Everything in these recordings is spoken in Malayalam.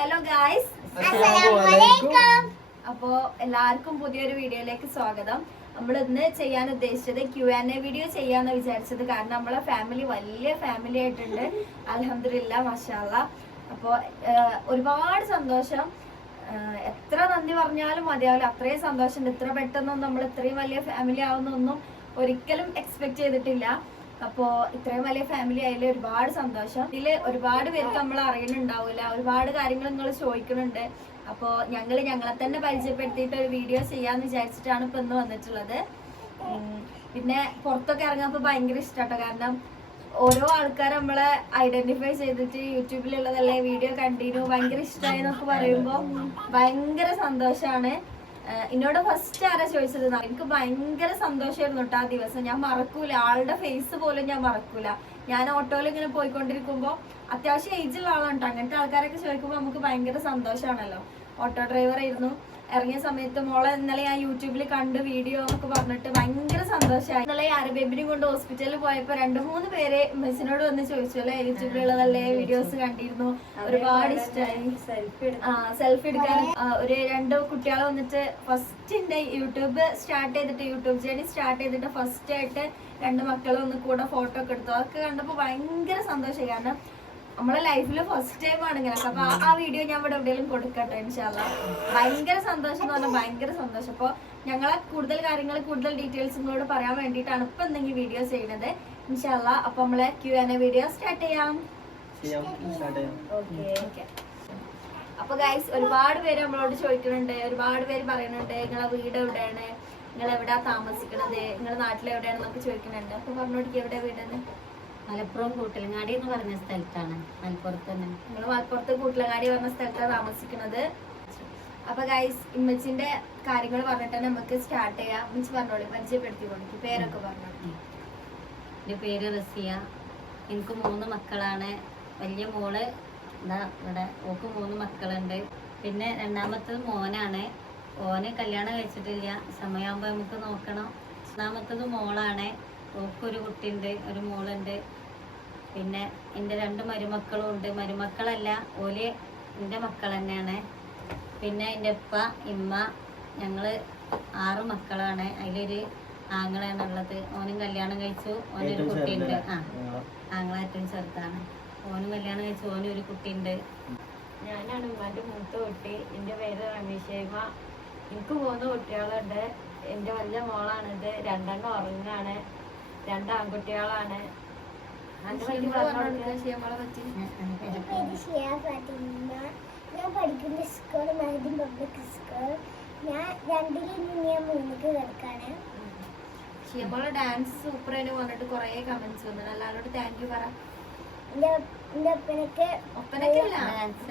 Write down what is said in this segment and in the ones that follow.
ഹലോ ഗായ്സ്, അപ്പോ എല്ലാവർക്കും പുതിയൊരു വീഡിയോയിലേക്ക് സ്വാഗതം. നമ്മൾ ഇന്ന് ചെയ്യാൻ ഉദ്ദേശിച്ചത് Q&A വീഡിയോ ചെയ്യാന്ന് വിചാരിച്ചത്. കാരണം നമ്മളെ ഫാമിലി വലിയ ഫാമിലി ആയിട്ടുണ്ട്, അൽഹംദുലില്ലാ മാഷാഅല്ലാ. അപ്പോ ഒരുപാട് സന്തോഷം. എത്ര നന്ദി പറഞ്ഞാലും മതിയാവില്ല, അത്രയും സന്തോഷമുണ്ട്. ഇത്ര പെട്ടെന്നൊന്നും നമ്മൾ ഇത്രയും വലിയ ഫാമിലി ആവുന്നൊന്നും ഒരിക്കലും എക്സ്പെക്ട് ചെയ്തിട്ടില്ല. അപ്പോ ഇത്രയും വലിയ ഫാമിലി ആയാലും ഒരുപാട് സന്തോഷം. ഇതില് ഒരുപാട് പേർക്ക് നമ്മൾ അറിയുന്നുണ്ടാവില്ല, ഒരുപാട് കാര്യങ്ങൾ നിങ്ങൾ ചോദിക്കുന്നുണ്ട്. അപ്പോ ഞങ്ങളെ തന്നെ പരിചയപ്പെടുത്തിയിട്ട് ഒരു വീഡിയോ ചെയ്യാന്ന് വിചാരിച്ചിട്ടാണ് ഇപ്പൊ ഇന്ന് വന്നിട്ടുള്ളത്. പിന്നെ പുറത്തൊക്കെ ഇറങ്ങാൻ ഭയങ്കര ഇഷ്ടാട്ടോ. കാരണം ഓരോ ആൾക്കാർ നമ്മളെ ഐഡന്റിഫൈ ചെയ്തിട്ട് യൂട്യൂബിലുള്ളതല്ലേ വീഡിയോ കണ്ടിരുന്നു, ഭയങ്കര ഇഷ്ടമായി എന്നൊക്കെ പറയുമ്പോ ഭയങ്കര സന്തോഷാണ്. എന്നോട് ഫസ്റ്റ് ആരാ ചോദിച്ചത്, എനിക്ക് ഭയങ്കര സന്തോഷമായിരുന്നു കേട്ടോ ആ ദിവസം. ഞാൻ മറക്കൂല, ആളുടെ ഫേസ് പോലും ഞാൻ മറക്കൂല. ഞാൻ ഓട്ടോയിൽ ഇങ്ങനെ പോയിക്കൊണ്ടിരിക്കുമ്പോ അത്യാവശ്യം ഏജുള്ള ആളാണ് കേട്ടോ. അങ്ങനത്തെ ആൾക്കാരൊക്കെ ചോദിക്കുമ്പോൾ നമുക്ക് ഭയങ്കര സന്തോഷമാണല്ലോ. ഓട്ടോ ഡ്രൈവർ ആയിരുന്നു. ഇറങ്ങിയ സമയത്ത് മോളെ ഇന്നലെ ഞാൻ യൂട്യൂബിൽ കണ്ട് വീഡിയോ എന്നൊക്കെ പറഞ്ഞിട്ട് ഭയങ്കര സന്തോഷമായി. ഇന്നലെ ആരബേബിനെയും കൊണ്ട് ഹോസ്പിറ്റലിൽ പോയപ്പോ 2-3 പേര് മെസ്സിനോട് വന്ന് ചോദിച്ചു, അല്ലെ യൂട്യൂബിലുള്ളതല്ലേ, വീഡിയോസ് കണ്ടിരുന്നു, ഒരുപാട് ഇഷ്ടമായി. സെൽഫി എടുക്കാൻ ഒരു 2 കുട്ടികൾ വന്നിട്ട് ഫസ്റ്റ് എന്റെ യൂട്യൂബ് ജേണി സ്റ്റാർട്ട് ചെയ്തിട്ട് ഫസ്റ്റ് ആയിട്ട് 2 മക്കൾ വന്ന് കൂടെ ഫോട്ടോ ഒക്കെ എടുത്തു. അതൊക്കെ കണ്ടപ്പോ ഭയങ്കര സന്തോഷമായി. കാരണം നമ്മളെ ലൈഫില് ഫസ്റ്റ് ടൈം ആണ് ഇങ്ങനെ. അപ്പൊ ആ വീഡിയോ ഞാൻ ഇവിടെ എവിടെയെങ്കിലും കൊടുക്കട്ടെ ഇൻഷാല്ലാ. ഭയങ്കര സന്തോഷം എന്ന് പറഞ്ഞാൽ ഭയങ്കര സന്തോഷം. അപ്പൊ ഞങ്ങളെ കൂടുതൽ ഡീറ്റെയിൽസ് നിങ്ങളോട് പറയാൻ വേണ്ടിയിട്ടാണ് ഇപ്പൊ എന്തെങ്കിലും വീഡിയോ ചെയ്യുന്നത് ഇൻഷാല്ലാ. അപ്പൊ നമ്മളെ Q&A വീഡിയോ സ്റ്റാർട്ട് ചെയ്യാം. ഓക്കെ. അപ്പൊ ഗൈസ്, ഒരുപാട് പേര് നമ്മളോട് ചോദിക്കുന്നുണ്ട്, ഒരുപാട് പേര് പറയുന്നുണ്ട് നിങ്ങളെ വീട് എവിടെയാണ്, നിങ്ങൾ എവിടെയാ താമസിക്കണത്, നിങ്ങളെ നാട്ടിലെവിടെയാണെന്നൊക്കെ ചോദിക്കുന്നുണ്ട്. അപ്പൊ പറഞ്ഞോടിക്ക് എവിടെ വീടെന്ന്? മലപ്പുറം കൂട്ടിലങ്ങാടി എന്ന് പറഞ്ഞ സ്ഥലത്താണ്. മലപ്പുറത്ത് തന്നെ. നിങ്ങൾ മലപ്പുറത്ത് കൂട്ടിലങ്ങാടി പറഞ്ഞ സ്ഥലത്താണ് താമസിക്കുന്നത്. അപ്പൊ ഗൈസ്, ഇമ്മച്ചിന്റെ കാര്യങ്ങൾ പറഞ്ഞിട്ട് നമുക്ക് സ്റ്റാർട്ട് ചെയ്യാം. ഇമ്മച്ചി പറഞ്ഞോളൂ, പരിചയപ്പെടുത്തി കൊടുക്കും, പേരൊക്കെ പറഞ്ഞോളൂ. എൻ്റെ പേര് റസിയ. എനിക്ക് 3 മക്കളാണ്. വലിയ മോള് ഇവിടെ, ഓക്ക് 3 മക്കളുണ്ട്. പിന്നെ രണ്ടാമത്തത് മോനാണ്. ഓന് കല്യാണം കഴിച്ചിട്ടില്ല, സമയമാകുമ്പോ നമുക്ക് നോക്കണം. 3ാമത്തത് മോളാണ്. ഓക്കൊരു കുട്ടിയുണ്ട്, ഒരു മോളുണ്ട്. പിന്നെ എൻ്റെ 2 മരുമക്കളും ഉണ്ട്. മരുമക്കളല്ല, ഓല് എൻ്റെ മക്കൾ തന്നെയാണ്. പിന്നെ എൻ്റെ ഉപ്പ ഇമ്മ, ഞങ്ങള് 6 മക്കളാണ്. അതിലൊരു ആങ്ങളാണുള്ളത്. ഓനും കല്യാണം കഴിച്ചു, ഓനൊരു കുട്ടിയുണ്ട്. ആങ്ങള ഏറ്റവും ചെറുതാണ്. ഓനും കല്യാണം കഴിച്ചു, ഓനൊരു കുട്ടിയുണ്ട്. ഞാനാണ് ഉമ്മാൻ്റെ മൂത്ത കുട്ടി. എൻ്റെ പേര് റമീഷേമ. എനിക്ക് 3 കുട്ടികളുണ്ട്. എൻ്റെ വലിയ മോളാണിത്. 2 ഉറങ്ങാണ്. 2 ആൺകുട്ടികളാണ്. ഞാൻ പഠിക്കുന്ന സ്കൂൾ മഹദി പബ്ലിക് സ്കൂൾ. ഞാൻ 2ൽ നിന്ന് ഞാൻ 3ക്ക് കിടക്കാണ്. ഷിയമ്മളെ ഡാൻസ് സൂപ്പർ ആയിട്ട് പറഞ്ഞിട്ട് കുറെ കമന്റ്സ് വന്നു. എല്ലാവരോടും താങ്ക് യു പറ. ഒപ്പനൊക്കെ അല്ല,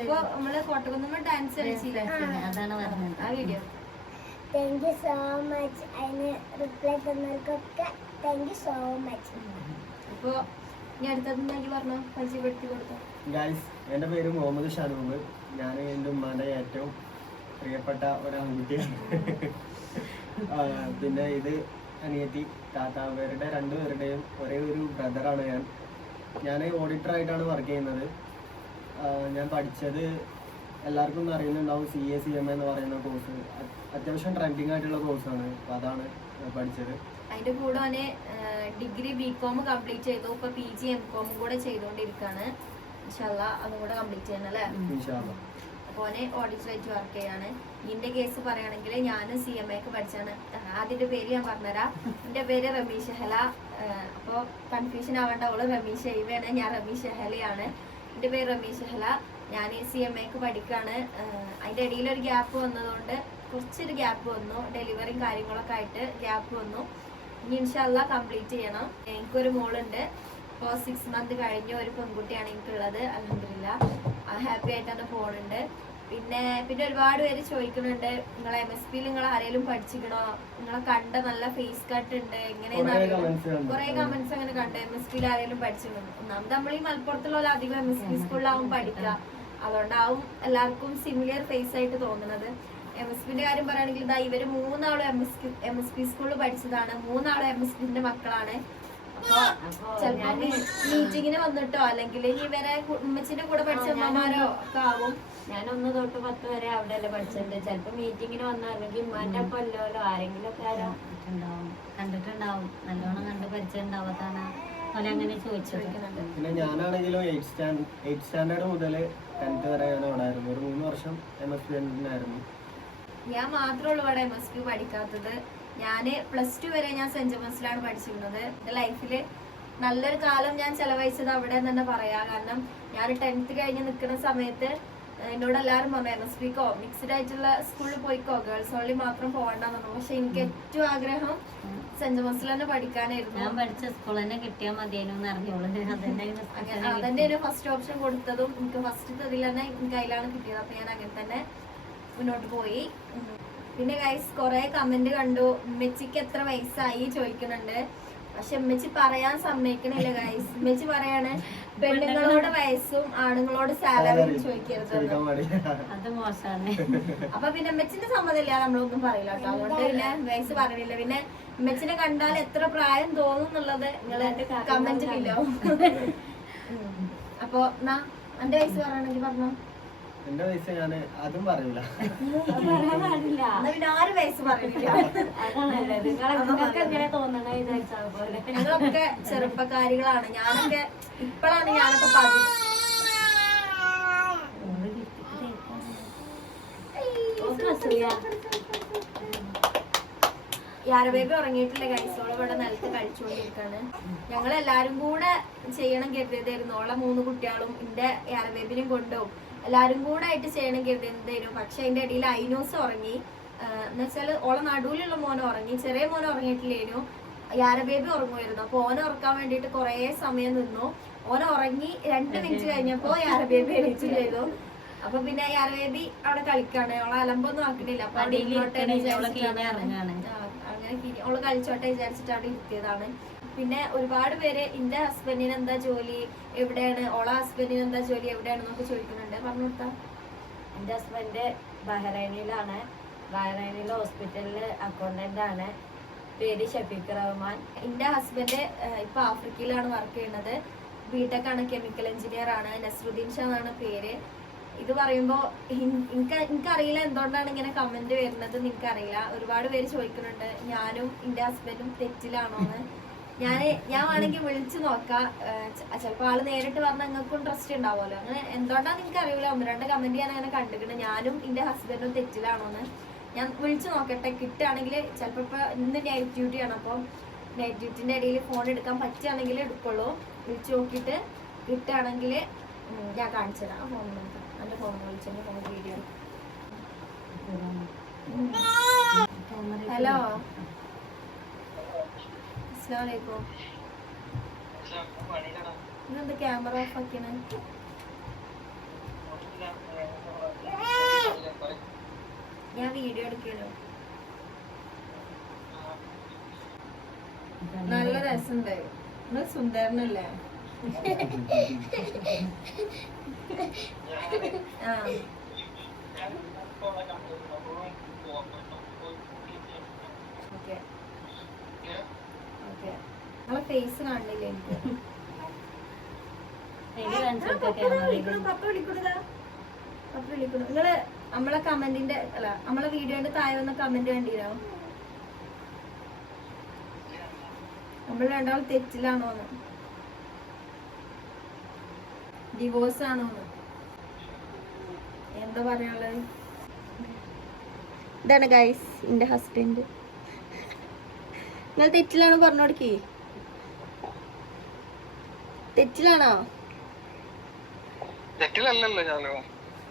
ഇപ്പൊ നമ്മള് കോട്ടകുന്നമ്മ ഡാൻസ് കളിച്ചില്ല, അതാണ് പറഞ്ഞത് ആ video. Thank you so much. അതിന് റിപ്ലൈ തന്നവർക്കൊക്കെ താങ്ക് യു സോ മച്ച്. ഇപ്പൊ ഇനി അടുത്തതെന്നാക്കി പറഞ്ഞോ, പരിചയപ്പെടുത്തി കൊടുത്തോ. ഗൈസ്, എൻ്റെ പേര് മുഹമ്മദ് ഷാനൂബ്. ഞാൻ എൻ്റെ ഉമ്മാൻ്റെ ഏറ്റവും പ്രിയപ്പെട്ട ഒരാൺകുട്ടിയാണ്. പിന്നെ ഇത് അനിയത്തി, താത്താവരുടെ 2 പേരുടെയും ഒരേ ഒരു ബ്രദറാണ് ഞാൻ. ഞാൻ ഓഡിറ്ററായിട്ടാണ് വർക്ക് ചെയ്യുന്നത്. ഞാൻ പഠിച്ചത് എല്ലാവർക്കും ഒന്നും അറിയുന്നുണ്ടാവും, CA-CMA എന്ന് പറയുന്ന കോഴ്സ്. അത്യാവശ്യം ട്രെൻഡിങ് ആയിട്ടുള്ള കോഴ്സാണ്. അപ്പോൾ അതാണ് പഠിച്ചത്. അതിന്റെ കൂടെ അവന് ഡിഗ്രി BCom കംപ്ലീറ്റ് ചെയ്തു. ഇപ്പൊ PG MCom കൂടെ ചെയ്തോണ്ടിരിക്കാണ്. ഇൻഷാല്ലാ അതും കൂടെ കംപ്ലീറ്റ് ചെയ്യണം അല്ലേ? അപ്പൊ അവന് ഓഡിറ്ററായിട്ട് വർക്ക് ചെയ്യാണ്. ഇതിന്റെ കേസ് പറയുകയാണെങ്കിൽ ഞാൻ CMA പഠിച്ചാണ്. ആദ്യത്തെ പേര് ഞാൻ പറഞ്ഞുതരാം. എന്റെ പേര് റമീഷ് ഹല. അപ്പൊ കൺഫ്യൂഷൻ ആവേണ്ട, അവള് റമീഷ് ഹൈവയാണ്, ഞാൻ റമീഷ് ഹലയാണ്. എന്റെ പേര് റമീഷ് ഹല. ഞാൻ CMA പഠിക്കാണ്. അതിന്റെ ഇടയിൽ ഒരു ഗ്യാപ്പ് വന്നതുകൊണ്ട് കുറച്ചൊരു ഗ്യാപ്പ് വന്നു, ഡെലിവറിയും കാര്യങ്ങളൊക്കെ ആയിട്ട് ഗ്യാപ്പ് വന്നു. ഇനി ഇൻഷാല്ലാ കംപ്ലീറ്റ് ചെയ്യണം. എനിക്കൊരു മോളുണ്ട്. ഇപ്പോൾ 6 മന്ത് കഴിഞ്ഞ ഒരു പെൺകുട്ടിയാണ് എനിക്കുള്ളത്. അൽഹംദുലില്ലാ ഹാപ്പി ആയിട്ടാണ് പോകുന്നുണ്ട്. പിന്നെ ഒരുപാട് പേര് ചോദിക്കുന്നുണ്ട്, നിങ്ങളെ MSPയിൽ നിങ്ങൾ ആരെങ്കിലും പഠിച്ചിക്കണോ, നിങ്ങളെ കണ്ട നല്ല ഫേസ് കട്ട് ഉണ്ട്, എങ്ങനെയാണെന്ന് കുറെ കമന്റ്സ് അങ്ങനെ കണ്ട്. MSPയിൽ ആരെങ്കിലും പഠിച്ചിട്ടുണ്ടോ? ഒന്നാമത് നമ്മൾ ഈ മലപ്പുറത്തുള്ള അധികം MSP സ്കൂളിലാവും പഠിക്കുക. അതുകൊണ്ടാവും എല്ലാവർക്കും സിമിലർ ഫേസ് ആയിട്ട് തോന്നുന്നത്. MSPന്റെ കാര്യം പറയുകയാണെങ്കിൽ ഇവര് 3 ആളും MSP സ്കൂളിൽ പഠിച്ചതാണ്. 3 ആളും MSPന്റെ മക്കളാണ്. അപ്പൊ ചിലപ്പോ ഞാന് മീറ്റിങ്ങിന് വന്നിട്ടോ അല്ലെങ്കിൽ ഇനി ഇവരെ ഉമ്മച്ചിന്റെ കൂടെ പഠിച്ച അമ്മമാരോ ഒക്കെ ആവും. ഞാൻ 1 തൊട്ട് 10 വരെ അവിടെ അല്ലേ പഠിച്ചിട്ടുണ്ട്. ചിലപ്പോ മീറ്റിങ്ങിന് വന്ന അല്ലെങ്കിൽ ഉമ്മാന്റെ ഒപ്പം അല്ലല്ലോ ആരെങ്കിലും ഒക്കെ ആരോ കണ്ടിട്ടുണ്ടാവും, നല്ലോണം കണ്ട് പരിചയം ഉണ്ടാവാത്താണ് അങ്ങനെ ചോദിച്ചത്. പിന്നെ ഞാനാണെങ്കിലും 8th സ്റ്റാൻഡേർഡ് മുതൽ 10th വരെ ഞാൻ അവിടെ ആയിരുന്നു. ഒരു 3 വർഷം MSP ആയിരുന്നു. ഞാൻ മാത്രമേ ഉള്ളൂ ഇവിടെ MSP പഠിക്കാത്തത്. ഞാന് +2 വരെ ഞാൻ സെന്റ് ജോസഫിലാണ് പഠിച്ചിരുന്നത്. എന്റെ ലൈഫില് നല്ലൊരു കാലം ഞാൻ ചെലവഴിച്ചത് അവിടെ തന്നെ പറയാം. കാരണം ഞാൻ 10th കഴിഞ്ഞ് നിൽക്കുന്ന സമയത്ത് എന്നോട് എല്ലാവരും പറഞ്ഞു MSPക്കോ മിക്സ്ഡ് ആയിട്ടുള്ള സ്കൂളിൽ പോയിക്കോ, ഗേൾസ് ഓൺലി മാത്രം പോകണ്ടെന്നു പറഞ്ഞു. പക്ഷെ എനിക്ക് ഏറ്റവും ആഗ്രഹം സെന്റ് ജോസഫിൽ തന്നെ പഠിക്കാനായിരുന്നു. ഞാൻ പഠിച്ച സ്കൂൾ തന്നെ കിട്ടിയാൽ മതിയെന്ന് അറിഞ്ഞോളൂ. അതെന്റെ ഒരു ഫസ്റ്റ് ഓപ്ഷൻ കൊടുത്തതും എനിക്ക് ഫസ്റ്റ് ഇതിൽ തന്നെ എനിക്ക് അതിലാണ് കിട്ടിയത്. അപ്പൊ ഞാൻ അങ്ങനെ തന്നെ മുന്നോട്ട് പോയി. പിന്നെ ഗൈസ് കുറെ കമന്റ് കണ്ടു, ഉമ്മച്ചിക്ക് എത്ര വയസ്സായി ചോദിക്കുന്നുണ്ട്. പക്ഷെ ഉമ്മച്ചി പറയാൻ സമ്മതിക്കണില്ല ഗൈസ്. ഉമ്മച്ചി പറയാണ് പെണ്ണുങ്ങളോട് വയസ്സും ആണുങ്ങളോട് സാലറിയും ചോദിക്കരുത്. അത് മോശമാണ്. അപ്പൊ പിന്നെ ഉമ്മച്ചിന്റെ സമ്മതമില്ല നമ്മളൊന്നും പറയില്ല കേട്ടോ. അതുകൊണ്ട് പിന്നെ വയസ്സ് പറയണില്ല. പിന്നെ ഉമ്മച്ചിനെ കണ്ടാൽ എത്ര പ്രായം തോന്നും എന്നുള്ളത് നിങ്ങള് കമന്റിലില്ലോ. അപ്പൊ എന്നാ എന്റെ വയസ്സ് പറയണെങ്കിൽ പറഞ്ഞോ. എന്റെ വയസ്സ് ഞാൻ അതും പറയൂല. പറയാൻ പാടില്ല. എന്നാ പിന്നെ 6 വയസ്സ് പറയണില്ല. അതാണല്ലേ നിങ്ങൾക്ക് എങ്ങനെ തോന്നണേ വിചാരിച്ചാ പോലെ. ഞങ്ങളൊക്കെ ചെറുപ്പക്കാരികളാണ്. ഞാനൊക്കെ ഇപ്പോഴാണ് ഞാനൊക്കെ യാരബേബി ഉറങ്ങിയിട്ടില്ല ഗൈസോളം ഇവിടെ നിലത്ത് കഴിച്ചുകൊണ്ടിരിക്കാണ്. ഞങ്ങൾ എല്ലാരും കൂടെ ചെയ്യണം കരുതിയതായിരുന്നു. ഓളെ 3 കുട്ടികളും എന്റെ യാരബേബിനും കൊണ്ടുപോകും എല്ലാരും കൂടെ ആയിട്ട് ചെയ്യണം കരുതിയതായിരുന്നു. പക്ഷെ അതിന്റെ ഇടയിൽ ഐനൂസ് ഉറങ്ങി. എന്നുവെച്ചാല് ഓളെ നടുവിലുള്ള മോനെ ഉറങ്ങി, ചെറിയ മോനെ ഉറങ്ങിയിട്ടില്ലേനു. യാരബേബി ഉറങ്ങുമായിരുന്നു. അപ്പൊ ഓനെ ഉറക്കാൻ വേണ്ടിട്ട് കുറെ സമയം നിന്നു. ഓനെ ഉറങ്ങി 2 മിനിറ്റ് കഴിഞ്ഞപ്പോ യാരബേബി എണീച്ചു ചെയ്തു. അപ്പൊ പിന്നെ യാരബേബി അവിടെ കളിക്കാണ്. ഓളെ അലമ്പൊന്നും ആക്കിയിട്ടില്ല. അപ്പൊ അവിടെ അങ്ങനെ ഓള് കളിച്ചോട്ടെ വിചാരിച്ചിട്ട് അവിടെ ഇരുത്തിയതാണ്. പിന്നെ ഒരുപാട് പേര് എന്റെ ഹസ്ബൻഡിന് എന്താ ജോലി, എവിടെയാണ്, ഓളെ ഹസ്ബൻഡിന് എന്താ ജോലി, എവിടെയാണെന്നൊക്കെ ചോദിക്കുന്നുണ്ട്. പറഞ്ഞു കൊടുത്താ. എന്റെ ഹസ്ബൻഡ് ബഹ്റൈനിലാണ്. ബഹ്റൈനിലെ ഹോസ്പിറ്റലില് അക്കൗണ്ടന്റ് ആണ്. പേര് ഷഫീഖ് റഹ്മാൻ. എന്റെ ഹസ്ബൻഡ് ഇപ്പൊ ആഫ്രിക്കയിലാണ് വർക്ക് ചെയ്യുന്നത്. ബിടെക് ആണ്, കെമിക്കൽ എഞ്ചിനീയർ ആണ്. നസ്രുദ്ദീൻ ഷാ എന്നാണ് പേര്. ഇത് പറയുമ്പോ എനിക്കറിയില്ല എന്തുകൊണ്ടാണ് ഇങ്ങനെ കമന്റ് വരുന്നത് എനിക്കറിയില്ല. ഒരുപാട് പേര് ചോദിക്കുന്നുണ്ട് ഞാനും എന്റെ ഹസ്ബൻഡും തെറ്റിലാണോന്ന്. ഞാൻ വേണമെങ്കിൽ വിളിച്ചു നോക്കാം. ചിലപ്പോ ആള് നേരിട്ട് പറഞ്ഞാൽ നിങ്ങൾക്കും ട്രസ്റ്റ് ഉണ്ടാവുമല്ലോ. അങ്ങനെ എന്തുകൊണ്ടാന്ന് എനിക്ക് അറിയില്ല. 1-2 കമന്റ് ഞാൻ അങ്ങനെ കണ്ടിട്ടുണ്ട് ഞാനും എന്റെ ഹസ്ബൻഡും തെറ്റിലാണോന്ന്. ഞാൻ വിളിച്ചു നോക്കട്ടെ. കിട്ടുകയാണെങ്കിൽ ചിലപ്പോ ഇപ്പൊ ഇന്ന് നൈറ്റ് ഡ്യൂട്ടി ആണ്. അപ്പം നൈറ്റ് ഡ്യൂട്ടിന്റെ ഇടയിൽ ഫോൺ എടുക്കാൻ പറ്റുകയാണെങ്കിൽ എടുക്കുള്ളൂ. വിളിച്ചു നോക്കിയിട്ട് കിട്ടുകയാണെങ്കിൽ ഞാൻ കാണിച്ചു തരാം. ഫോൺ നോക്കാം. എന്റെ ഫോൺ വിളിച്ചെന്റെ ഫോൺ വീഡിയോ. ഹലോ, അസ്സലാമലൈക്കും. ഇതെന്താ ക്യാമറ ഓഫ് ആക്കിയാണ്? ഞാൻ വീഡിയോ എടുക്കണോ? നല്ല രസമുണ്ട്. നിങ്ങൾ സുന്ദരനല്ലേ? ആ ഓക്കെ ഓക്കെ. നിങ്ങളെ ഫേസ് കാണില്ല എനിക്ക്. പപ്പ വിളിക്കുന്നതാ. പപ്പ വിളിക്കുന്നു. നിങ്ങള് നമ്മളെ കമന്റിന്റെ അല്ല നമ്മളെ വീഡിയോന്റെ താഴെ വന്ന കമന്റ് കണ്ടിരോ? നമ്മൾ രണ്ടാളും തെറ്റിലാണോന്ന്, ഡിവോഴ്സ് ആണോന്ന്, എന്താ പറയാനുള്ളത്? ഇതാണ് ഗൈസ് എന്റെ ഹസ്ബൻഡ്. നിങ്ങൾ തെറ്റിലാണോ പറഞ്ഞോടക്കി? തെറ്റിലാണോ?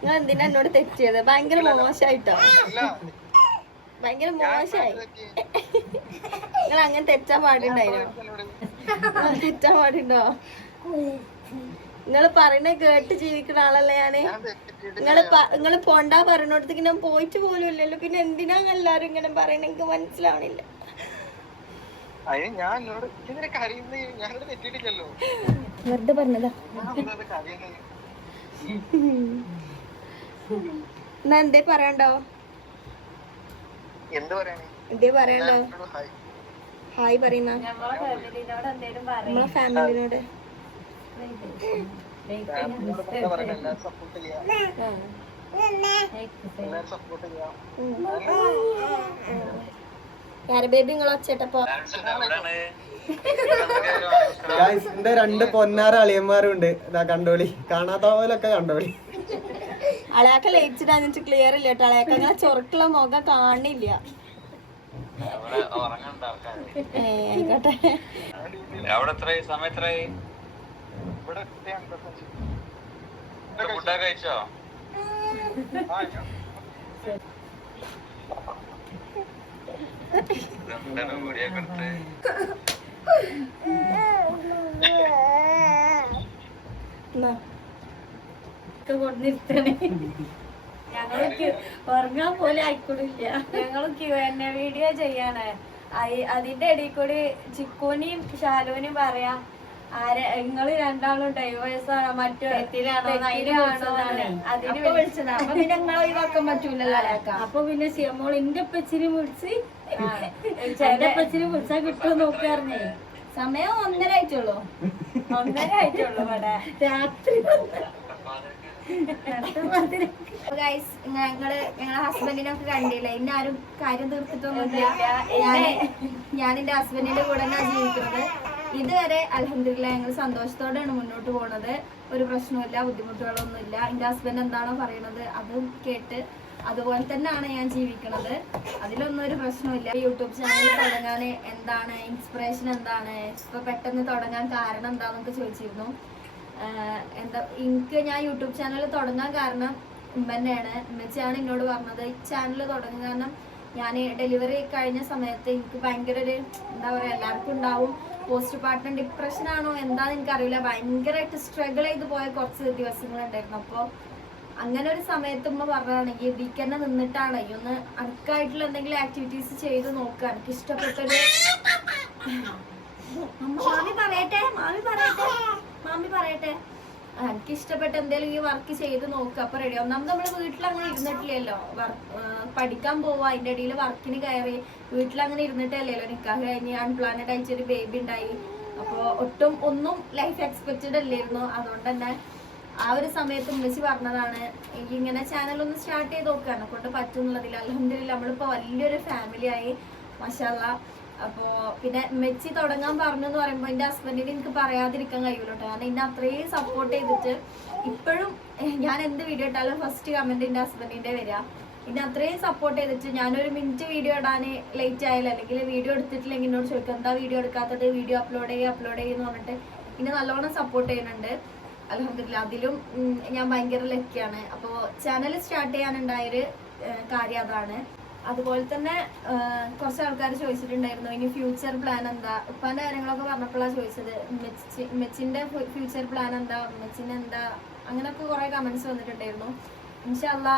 നിങ്ങൾ എന്തിനാ എന്നോട് തെറ്റിയത്? ഭയങ്കര മോശമായിട്ടോ, ഭയങ്കര മോശമായി. നിങ്ങൾ അങ്ങനെ തെറ്റാൻ പാടുണ്ടായിരുന്നോ? തെറ്റാൻ പാടുണ്ടോ? നിങ്ങൾ പറയുന്നത് കേട്ട് ജീവിക്കുന്ന ആളല്ലേ ഞാന്. നിങ്ങള് പോണ്ടാ പറയണോടത്തേക്ക് ഞാൻ പോയിട്ട് പോലും ഇല്ലല്ലോ. പിന്നെ എന്തിനാ എല്ലാരും ഇങ്ങനെ പറയണ? എനിക്ക് മനസ്സിലാവണില്ല. വെറുതെ പറഞ്ഞതാ. എന്നാ എന്തേ പറയണ്ടോ? എന്തേ പറയണ്ടോ? ഹായ് പറയുന്ന നമ്മളെ ഫാമിലിനോട് എന്തേലും നമ്മളെ ഫാമിലിനോട് ബേബി നിങ്ങൾ ഒച്ചേട്ടപ്പോ എന്റെ 2 പൊന്നാര അളിയന്മാരും ഉണ്ട്. ഇതാ കണ്ടോളി, കാണാത്ത പോലൊക്കെ കണ്ടോളി. അളയാക്ക ലയിച്ചിട്ട് ക്ലിയർ ഇല്ല കേട്ടോ. അളയാക്ക അങ്ങനെ ചൊറുക്കുള്ള മുഖം കാണില്ല. ആയിക്കോട്ടെ. കഴിച്ചോ? കൊണ്ടിരുത്തണേ. ഞങ്ങൾക്ക് ഉറങ്ങാൻ പോലെ ആയിക്കൂടില്ല. ഞങ്ങൾ Q&A വീഡിയോ ചെയ്യാണ്. അതിന്റെ ഇടയിൽ കൂടി ചിക്കൂനെയും ഷാലുവിനും പറയാ നിങ്ങള് രണ്ടാളും ഡൈവേഴ്സാണോ മറ്റോ അതിന് വിളിച്ചതാ. അപ്പൊ പിന്നെ നിങ്ങളെ ഒഴിവാക്കാൻ പറ്റൂലല്ലോ അളയാക്ക. അപ്പൊ പിന്നെ സിയമോൾ എന്റെ പച്ചിരി വിളിച്ച് എന്റെ പച്ചിരി വിളിച്ചാ കിട്ടുമോ നോക്കാറിഞ്ഞേ. സമയം 1:30 ആയിട്ടുള്ളൂ. 1:30 ആയിട്ടുള്ളൂ ഇവിടെ രാത്രി. ഞങ്ങളെ ഹസ്ബൻഡിനൊക്കെ കണ്ടില്ല. ഇന്ന ആരും കാര്യം തീർത്തിട്ടൊന്നുമില്ല. ഞാൻ എന്റെ ഹസ്ബൻഡിന്റെ കൂടെ തന്നെയാണ് ജീവിക്കുന്നത്. ഇതുവരെ അൽഹംദുലില്ലാ ഞങ്ങൾ സന്തോഷത്തോടെയാണ് മുന്നോട്ട് പോകുന്നത്. ഒരു പ്രശ്നമില്ല, ബുദ്ധിമുട്ടുകളൊന്നുമില്ല. എന്റെ ഹസ്ബൻഡ് എന്താണോ പറയുന്നത് അതും കേട്ട് അതുപോലെ തന്നെയാണ് ഞാൻ ജീവിക്കുന്നത്. അതിലൊന്നും ഒരു പ്രശ്നമില്ല. യൂട്യൂബ് ചാനൽ തുടങ്ങാൻ എന്താണ് ഇൻസ്പിറേഷൻ, എന്താണ് ഇപ്പൊ പെട്ടെന്ന് തുടങ്ങാൻ കാരണം എന്താന്നൊക്കെ ചോദിച്ചിരുന്നു. ഞാൻ യൂട്യൂബ് ചാനൽ തുടങ്ങാൻ കാരണം ഉമ്മ തന്നെയാണ്. ഉമ്മച്ചിയാണ് എന്നോട് പറഞ്ഞത് ഈ ചാനൽ തുടങ്ങുക. കാരണം ഞാൻ ഡെലിവറി കഴിഞ്ഞ സമയത്ത് എനിക്ക് ഭയങ്കര ഒരു എന്താ പറയാ, എല്ലാവർക്കും ഉണ്ടാവും പോസ്റ്റ് പാർട്ടം ഡിപ്രഷൻ ആണോ എന്താന്ന് എനിക്കറിയില്ല, ഭയങ്കരമായിട്ട് സ്ട്രഗിൾ ചെയ്ത് പോയ കുറച്ച് ദിവസങ്ങളുണ്ടായിരുന്നു. അപ്പോൾ അങ്ങനെ ഒരു സമയത്ത് ഉമ്മ പറഞ്ഞാണെങ്കിൽ ഇതിക്ക് തന്നെ നിന്നിട്ടാണ് ഒന്ന് അനക്കായിട്ടുള്ള എന്തെങ്കിലും ആക്ടിവിറ്റീസ് ചെയ്ത് നോക്കുക. എനിക്ക് ഇഷ്ടപ്പെട്ടൊരു മാമി പറയട്ടെ എനിക്ക് ഇഷ്ടപ്പെട്ട എന്തെങ്കിലും ഈ വർക്ക് ചെയ്ത് നോക്കുക. അപ്പൊ റെഡി. ഒന്നാമത് നമ്മള് വീട്ടിൽ അങ്ങനെ ഇരുന്നിട്ടില്ലല്ലോ. പഠിക്കാൻ പോവാ, അതിന്റെ ഇടയിൽ വർക്കിന് കയറി വീട്ടിൽ അങ്ങനെ ഇരുന്നിട്ടല്ലല്ലോ. നിക്കാഹ് കഴിഞ്ഞ് അൺപ്ലാനഡ് ആയിട്ടൊരു ബേബി ഉണ്ടായി. അപ്പൊ ഒട്ടും ഒന്നും ലൈഫ് എക്സ്പെക്റ്റഡ് അല്ലായിരുന്നു. അതുകൊണ്ട് തന്നെ ആ ഒരു സമയത്ത് ഉമ്മച്ചി പറഞ്ഞതാണ് എനിക്ക് ഇങ്ങനെ ചാനൽ ഒന്ന് സ്റ്റാർട്ട് ചെയ്ത് നോക്കുകയാണ് കൊണ്ട് പറ്റുന്നുള്ളതിൽ. അൽഹംദുലില്ലാ നമ്മളിപ്പോ വലിയൊരു ഫാമിലി ആയി മാഷാഅല്ലാ. അപ്പോ പിന്നെ മെച്ചി തുടങ്ങാൻ പറഞ്ഞു എന്ന് പറയുമ്പോ എന്റെ ഹസ്ബൻഡിന് എനിക്ക് പറയാതിരിക്കാൻ കഴിയൂല കേട്ടോ. കാരണം എന്നെ അത്രയും സപ്പോർട്ട് ചെയ്തിട്ട് ഇപ്പോഴും ഞാൻ എന്ത് വീഡിയോ ഇട്ടാലും ഫസ്റ്റ് കമന്റ് എന്റെ ഹസ്ബൻഡിന്റെ വരിക. എന്നെ അത്രയും സപ്പോർട്ട് ചെയ്തിട്ട് ഞാനൊരു മിനിറ്റ് വീഡിയോ ഇടാൻ ലേറ്റ് ആയാലും അല്ലെങ്കിൽ വീഡിയോ എടുത്തിട്ടില്ലെങ്കിൽ എന്നോട് ചോദിക്കും എന്താ വീഡിയോ എടുക്കാത്തത്, വീഡിയോ അപ്ലോഡ് ചെയ്യുമെന്ന് പറഞ്ഞിട്ട് എന്നെ നല്ലോണം സപ്പോർട്ട് ചെയ്യുന്നുണ്ട്. അൽഹംദുലില്ലാ അതിലും ഞാൻ ഭയങ്കര ലക്കിയാണ്. അപ്പോൾ ചാനൽ സ്റ്റാർട്ട് ചെയ്യാനുണ്ടായൊരു കാര്യം അതാണ്. അതുപോലെ തന്നെ കുറച്ച് ആൾക്കാർ ചോദിച്ചിട്ടുണ്ടായിരുന്നു ഇനി ഫ്യൂച്ചർ പ്ലാൻ എന്താ. ഉപ്പാന്റെ കാര്യങ്ങളൊക്കെ പറഞ്ഞപ്പോഴാണ് ചോദിച്ചത് മെച്ചിന്റെ ഫ്യൂച്ചർ പ്ലാൻ എന്താ, മെച്ചിന് എന്താ, അങ്ങനെയൊക്കെ കുറെ കമന്റ്സ് വന്നിട്ടുണ്ടായിരുന്നു. ഇൻഷാ അല്ലാ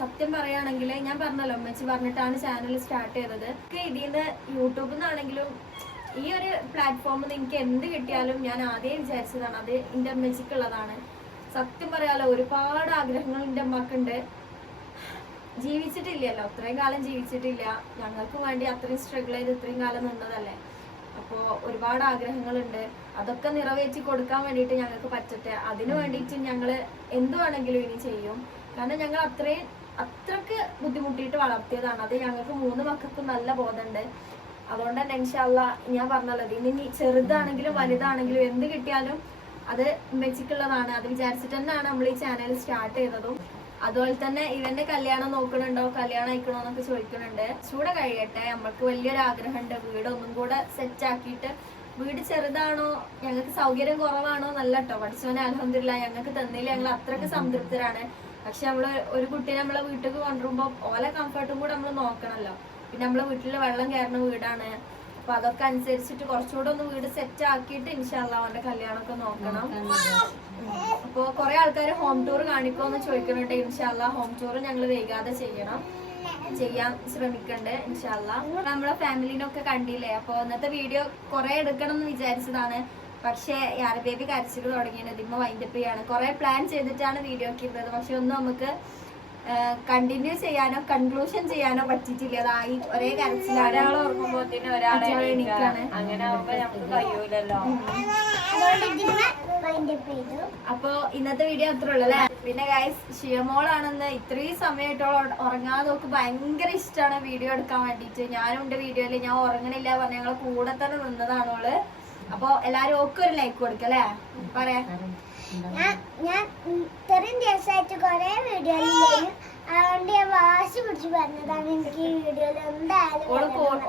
സത്യം പറയുകയാണെങ്കിൽ ഞാൻ പറഞ്ഞല്ലോ മെച്ചി പറഞ്ഞിട്ടാണ് ചാനൽ സ്റ്റാർട്ട് ചെയ്തത്. ഇതിന്ന് യൂട്യൂബിൽ നിന്നാണെങ്കിലും ഈ ഒരു പ്ലാറ്റ്ഫോമിൽ നിന്ന് എനിക്ക് എന്ത് കിട്ടിയാലും ഞാൻ ആദ്യം വിചാരിച്ചതാണ് അത് എൻ്റെ അമ്മച്ചിക്കുള്ളതാണ്. സത്യം പറയാലോ ഒരുപാട് ആഗ്രഹങ്ങൾ എൻ്റെ അമ്മക്കുണ്ട്. ജീവിച്ചിട്ടില്ലല്ലോ, അത്രയും കാലം ജീവിച്ചിട്ടില്ല. ഞങ്ങൾക്ക് വേണ്ടി അത്രയും സ്ട്രഗിൾ ചെയ്ത് ഇത്രയും കാലം നിന്നതല്ലേ. അപ്പോൾ ഒരുപാട് ആഗ്രഹങ്ങളുണ്ട്. അതൊക്കെ നിറവേറ്റി കൊടുക്കാൻ വേണ്ടിയിട്ട് ഞങ്ങൾക്ക് പറ്റട്ടെ. അതിന് വേണ്ടിയിട്ട് ഞങ്ങൾ എന്ത് വേണമെങ്കിലും ഇനി ചെയ്യും. കാരണം ഞങ്ങൾ അത്രക്ക് ബുദ്ധിമുട്ടിയിട്ട് വളർത്തിയതാണ്. അത് ഞങ്ങൾക്ക് 3 മക്കൾക്കും നല്ല ബോധമുണ്ട്. അതുകൊണ്ട് തന്നെ ഇൻഷാ അല്ലാ ഞാൻ പറഞ്ഞല്ലോ ഇനി ചെറുതാണെങ്കിലും വലുതാണെങ്കിലും എന്ത് കിട്ടിയാലും അത് മെച്ചിക്കുള്ളതാണ്. അത് വിചാരിച്ചിട്ട് തന്നെയാണ് നമ്മൾ ഈ ചാനൽ സ്റ്റാർട്ട് ചെയ്തതും. അതുപോലെ തന്നെ ഇവന്റെ കല്യാണം നോക്കണുണ്ടോ, കല്യാണം അയക്കണോ എന്നൊക്കെ ചോദിക്കുന്നുണ്ട്. ചൂടെ കഴിയട്ടെ. നമ്മൾക്ക് വലിയൊരു ആഗ്രഹമുണ്ട് വീട് ഒന്നും കൂടെ സെറ്റ് ആക്കിയിട്ട്. വീട് ചെറുതാണോ, ഞങ്ങൾക്ക് സൗകര്യം കുറവാണോ നല്ല കേട്ടോ. പഠിച്ചവനെ അൽഹംദുലില്ലാ ഞങ്ങൾക്ക് തന്നില്ല, ഞങ്ങൾ അത്രക്ക് സംതൃപ്തരാണ്. പക്ഷെ നമ്മള് ഒരു കുട്ടീനെ നമ്മളെ വീട്ടിലേക്ക് കൊണ്ടുവരുമ്പോ ഓലെ കംഫർട്ടും കൂടെ നമ്മൾ നോക്കണല്ലോ. പിന്നെ നമ്മളെ വീട്ടില് വെള്ളം കയറുന്ന വീടാണ്. അപ്പൊ അതൊക്കെ അനുസരിച്ചിട്ട് കുറച്ചുകൂടെ ഒന്ന് വീട് സെറ്റ് ആക്കിയിട്ട് ഇൻഷാ അല്ലാ അവന്റെ കല്യാണമൊക്കെ നോക്കണം. അപ്പൊ കുറെ ആൾക്കാർ ഹോം ടൂർ കാണിക്കുമെന്ന് ചോദിക്കുന്നുണ്ട്. ഇൻഷാ അല്ലാ ഹോം ടൂർ ഞങ്ങൾ വൈകാതെ ചെയ്യാൻ ശ്രമിക്കണ്ട് ഇൻഷാ അല്ലാ. നമ്മളെ ഫാമിലിനൊക്കെ കണ്ടില്ലേ. അപ്പൊ ഇന്നത്തെ വീഡിയോ കുറെ എടുക്കണം എന്ന് വിചാരിച്ചതാണ്. പക്ഷെ യാര ബേബി കരച്ചിട്ട് തുടങ്ങിയത് ഇമ്മ വൈൻഡപ്പ് ചെയ്യാണ്. കുറെ പ്ലാൻ ചെയ്തിട്ടാണ് വീഡിയോ ഒക്കെ ഇരുന്നത്. പക്ഷെ ഒന്നും നമുക്ക് കണ്ടിന്യൂ ചെയ്യാനോ കൺക്ലൂഷൻ ചെയ്യാനോ പറ്റിയിട്ടില്ല. അതായി ഒരേ കരച്ചിലാണ്. ഒരാൾ ഉറങ്ങുമ്പോത്തിന് ഒരാളെ ഒരാളെ എണീക്കാണ്. എണീക്കാണ്. അങ്ങനെ ആവുമ്പോ നമുക്ക് കഴിയൂലല്ലോ. അപ്പൊ ഇന്നത്തെ വീഡിയോ അത്രേ ഉള്ളു അല്ലേ. പിന്നെ ഗൈസ് ഷിയമോളാണെന്ന് ഇത്രയും സമയമായിട്ടോളം ഉറങ്ങാതെ നോക്ക് ഭയങ്കര ഇഷ്ടമാണ് വീഡിയോ എടുക്കാൻ വേണ്ടിട്ട്. ഞാനും എന്റെ വീഡിയോയില് ഞാൻ ഉറങ്ങണില്ല പറഞ്ഞ ഞങ്ങളെ കൂടെ തന്നെ നിന്നതാണോള്. അപ്പൊ എല്ലാരും ഒക്കെ ഒരു ലൈക്ക് കൊടുക്കല്ലേ പറയാ. ഞാൻ ഇത്രയും ദിവസമായിട്ട് കൊറേ വീഡിയോയിലും അതുകൊണ്ട് ഞാൻ വാശി പിടിച്ച് പറഞ്ഞതാണ് എനിക്ക് ഈ വീഡിയോയിൽ എന്തായാലും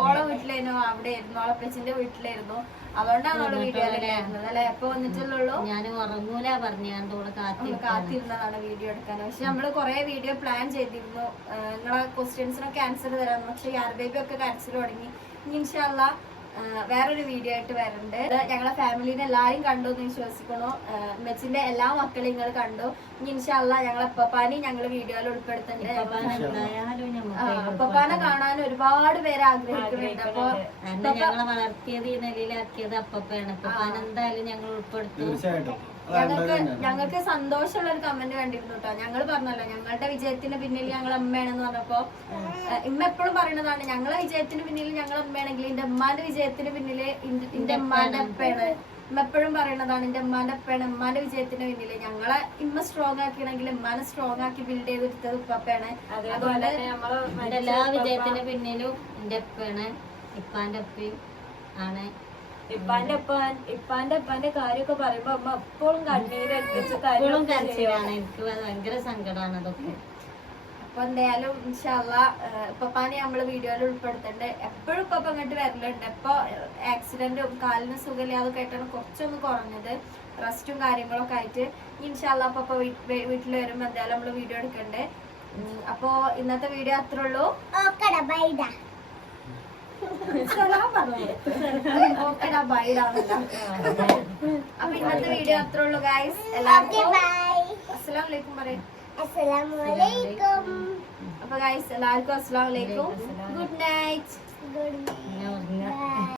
ഓളെ വീട്ടിലായിരുന്നു, അവിടെ ആയിരുന്നു, ഓളെ അപ്പച്ചന്റെ വീട്ടിലായിരുന്നു. അതുകൊണ്ടാണ് ഓളെ വീഡിയോയിലുണ്ടായിരുന്നത് അല്ലെ. എപ്പൊ വന്നിട്ടുള്ളൂ ഞാൻ ഉറങ്ങൂല പറഞ്ഞോള് കാത്തിരുന്നതാണ് വീഡിയോ എടുക്കാൻ. പക്ഷെ നമ്മള് കൊറേ വീഡിയോ പ്ലാൻ ചെയ്തിരുന്നു നിങ്ങളെ ക്വസ്റ്റ്യൻസിനൊക്കെ ആൻസർ തരാം. പക്ഷെ യാർ ബേബി ഒക്കെ കരച്ചിൽ തുടങ്ങി. ഇൻഷാല്ലാ വേറൊരു വീഡിയോ ആയിട്ട് വരുന്നുണ്ട്. ഞങ്ങളെ ഫാമിലിനെ എല്ലാരും കണ്ടു എന്ന് വിശ്വസിക്കണു. മെച്ചിന്റെ എല്ലാ മക്കളും നിങ്ങൾ കണ്ടു. ഇൻഷാല്ലാ ഞങ്ങളെ അപ്പപ്പാനെ ഞങ്ങള് വീഡിയോയിൽ ഉൾപ്പെടുത്തുന്നുണ്ട്. അപ്പപ്പാനെ കാണാൻ ഒരുപാട് പേര് ആഗ്രഹിക്കുന്നുണ്ട്. അപ്പൊ ഞങ്ങളെ വളർത്തിയത് ഈ നിലയിലാക്കിയത് അപ്പപ്പാണ്. അപ്പപ്പാൻ എന്തായാലും ഞങ്ങൾ ഉൾപ്പെടുത്തും. തീർച്ചയായിട്ടും ഞങ്ങൾക്ക് സന്തോഷമുള്ള ഒരു കമന്റ് കണ്ടിരുന്നു കേട്ടോ. ഞങ്ങൾ പറഞ്ഞല്ലോ ഞങ്ങളുടെ വിജയത്തിന് പിന്നിൽ ഞങ്ങൾ അമ്മയാണെന്ന് പറഞ്ഞപ്പോ ഇമ്മ എപ്പോഴും പറയുന്നതാണ് ഞങ്ങളെ വിജയത്തിന് പിന്നിൽ ഞങ്ങൾ അമ്മയാണെങ്കിൽ എന്റെ ഉമ്മാന്റെ വിജയത്തിന് പിന്നില് എന്റെ ഉമ്മാന്റെ അപ്പയാണ്. ഇമ്മ എപ്പോഴും പറയുന്നതാണ് എന്റെ ഉമ്മാന്റെ അപ്പയാണ്. ഉമ്മാന്റെ വിജയത്തിന് പിന്നില് ഞങ്ങളെ ഇമ്മ സ്ട്രോങ് ആക്കിയാണെങ്കിൽ ഉമ്മാനെ സ്ട്രോങ് ആക്കി ബിൽഡ് ചെയ്തെടുത്തത് ഉപ്പയാണ്. അതുകൊണ്ട് നമ്മള് എന്റെ എല്ലാ വിജയത്തിന് പിന്നിലും എന്റെ അപ്പയാണ്, ഇപ്പാന്റെ അപ്പയും ആണ്. ഇപ്പാന്റെ കാര്യമൊക്കെ പറയുമ്പോ അമ്മ എപ്പോഴും കണ്ണീരടിപ്പിച്ച് എപ്പോഴും കരച്ചിലാണ്. എനിക്ക് ഭയങ്കര സങ്കടമാണ് അതൊക്കെ. അപ്പൊ എന്തായാലും ഇൻഷാല്ലാ ഉപ്പാനെ നമ്മള് വീഡിയോയിൽ ഉൾപ്പെടുത്തണ്ട്. എപ്പോഴും ഉപ്പ അങ്ങോട്ട് വരലുണ്ട്. ഇപ്പൊ ആക്സിഡന്റും കാലിന് സുഖമില്ലാതൊക്കെ ആയിട്ടാണ് കുറച്ചൊന്ന് കുറഞ്ഞത്. റെസ്റ്റും കാര്യങ്ങളൊക്കെ ആയിട്ട് ഇൻഷാല്ലാ ഉപ്പ വീട്ടിൽ വരുമ്പോ എന്തായാലും നമ്മള് വീഡിയോ എടുക്കണ്ടേ. അപ്പൊ ഇന്നത്തെ വീഡിയോ അത്രേ ഉള്ളൂ. അപ്പൊ ഇന്നത്തെ വീഡിയോ അത്രേ ഉള്ളൂ ഗൈസ്. എല്ലാവർക്കും അസ്സലാമു അലൈക്കും പറയും. അസ്സലാമു അലൈക്കും. അപ്പൊ ഗൈസ് എല്ലാവർക്കും അസ്സലാമു അലൈക്കും. Good night.